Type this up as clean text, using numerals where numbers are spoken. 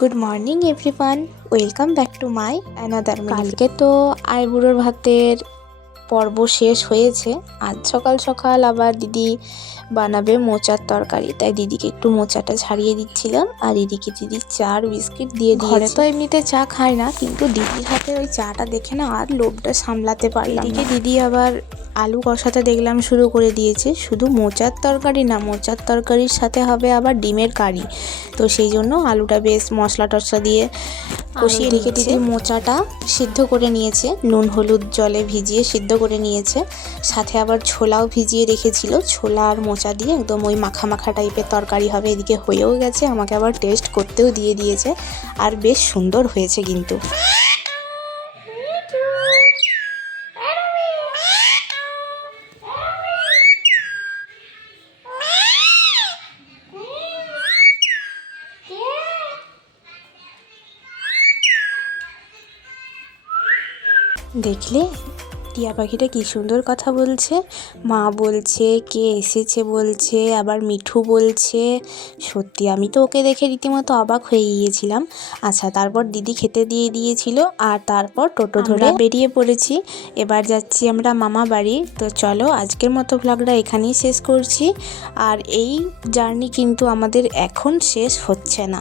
Good morning everyone, welcome back to my another. কালকে তো আইবুড়োর ভাতের পর্ব শেষ হয়েছে। আজ সকাল সকাল আবার দিদি বানাবে মোচার তরকারি, তাই দিদিকে একটু মোচাটা ছাড়িয়ে দিচ্ছিলাম। আর এদিকে দিদি চা আর বিস্কিট দিয়ে দিয়েছে। ঘরে তো এমনিতে চা খায় না, কিন্তু দিদির হাতে ওই চাটা দেখে না আর লোভটা সামলাতে পারলাম না। এদিকে দিদি আবার আলু কষাতে দেখলাম শুরু করে দিয়েছে। শুধু মোচার তরকারি না, মোচার তরকারির সাথে হবে আবার ডিমের কারি। তো সেই জন্য আলুটা বেশ মশলা টশলা দিয়ে কষিয়ে রেখে দিদি মোচাটা সিদ্ধ করে নিয়েছে, নুন হলুদ জলে ভিজিয়ে সিদ্ধ করে নিয়েছে। সাথে আবার ছোলাও ভিজিয়ে রেখেছিল। ছোলা আর মোচা দিয়ে একদম ওই মাখা মাখা টাইপের তরকারি হবে। এদিকে হয়েও গেছে, আমাকে আবার টেস্ট করতেও দিয়ে দিয়েছে। আর বেশ সুন্দর হয়েছে কিন্তু। দেখলে টিয়া পাখিটা কি সুন্দর কথা বলছে, মা বলছে, কে এসেছে বলছে, আবার মিঠু বলছে। সত্যি আমি তো ওকে দেখে রীতিমতো অবাক হয়ে গিয়েছিলাম। আচ্ছা, তারপর দিদি খেতে দিয়ে দিয়েছিল আর তারপর টোটো ধরে বেরিয়ে পড়েছি। এবার যাচ্ছি আমরা মামা বাড়ি। তো চলো, আজকের মতো ভ্লগটা এখানেই শেষ করছি। আর এই জার্নি কিন্তু আমাদের এখন শেষ হচ্ছে না।